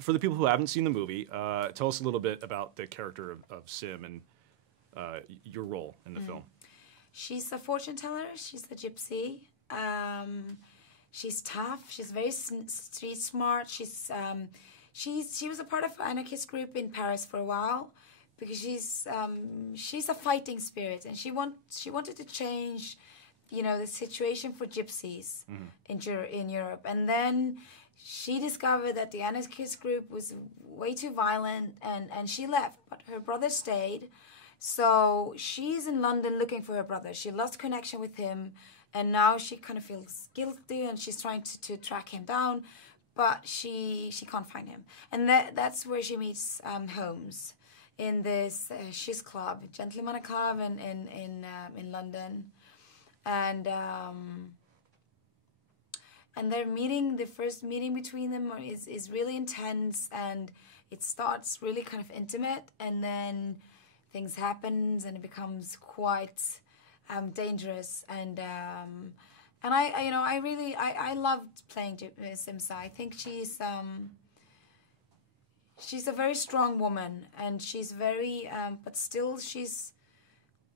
for the people who haven't seen the movie, tell us a little bit about the character of Sim and your role in the film. She's a fortune teller. She's a gypsy. She's tough. She's very street smart. She was a part of an anarchist group in Paris for a while because she's a fighting spirit, and she wanted to change, you know, the situation for gypsies in Europe. And then she discovered that the anarchist group was way too violent, and she left, but her brother stayed. So she's in London looking for her brother. She lost connection with him, and now she kind of feels guilty, and she's trying to track him down, but she can't find him. And that's where she meets Holmes in this shiz club, gentleman club in London, and their meeting, the first meeting between them is really intense, and it starts really kind of intimate, and then things happen, and it becomes quite dangerous. And I loved playing Simsa. I think she's a very strong woman, and she's very but still she's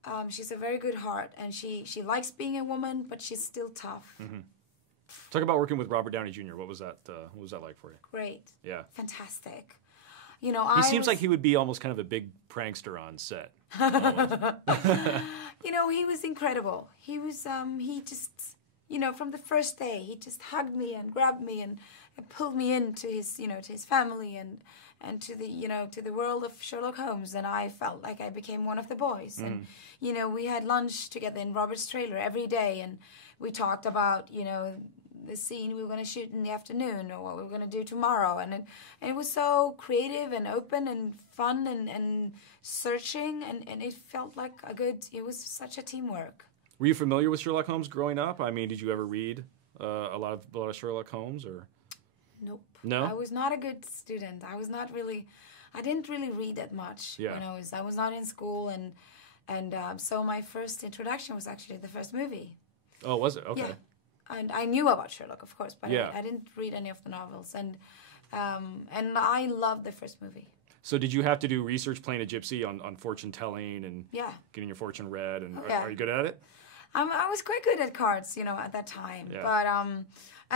a very good heart, and she likes being a woman, but she's still tough. Talk about working with Robert Downey Jr. What was that like for you? Great. Yeah. Fantastic. You know, he seems like he would be almost kind of a big prankster on set. You know, he was incredible. He was, he just, you know, from the first day, he just hugged me and grabbed me and pulled me into his, you know, to his family and to the, you know, to the world of Sherlock Holmes. And I felt like I became one of the boys. And, you know, we had lunch together in Robert's trailer every day, and we talked about, you know, the scene we were going to shoot in the afternoon, or what we were going to do tomorrow. And it was so creative and open and fun and searching, and it felt like it was such a teamwork. Were you familiar with Sherlock Holmes growing up? I mean, did you ever read a lot of Sherlock Holmes, or? Nope. No? I was not a good student. I didn't really read that much. Yeah. When I was not in school, and so my first introduction was actually the first movie. Oh, was it? Okay. Yeah. And I knew about Sherlock, of course, but yeah. I didn't read any of the novels. And I loved the first movie. So did you have to do research playing a gypsy on fortune telling and getting your fortune read? And are you good at it? I was quite good at cards, you know, at that time. Yeah. But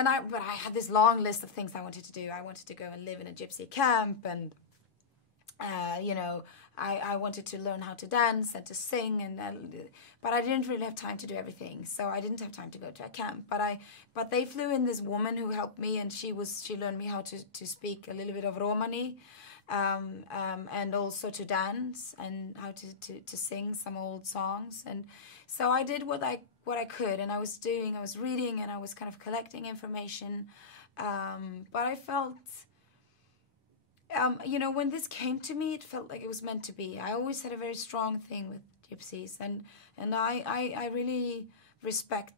I had this long list of things I wanted to do. I wanted to go and live in a gypsy camp, and you know, I wanted to learn how to dance and to sing, but I didn't really have time to do everything. So I didn't have time to go to a camp. But they flew in this woman who helped me, and she learned me how to speak a little bit of Romani, and also to dance and how to sing some old songs. And so I did what I could, and I was reading, and I was kind of collecting information. But I felt, you know, when this came to me, it felt like it was meant to be. I always had a very strong thing with gypsies, and I really respect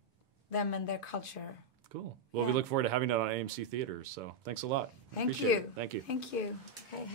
them and their culture. Cool. Well, we look forward to having it on AMC theaters. So thanks a lot. Thank Appreciate you. It. Thank you. Thank you. Okay,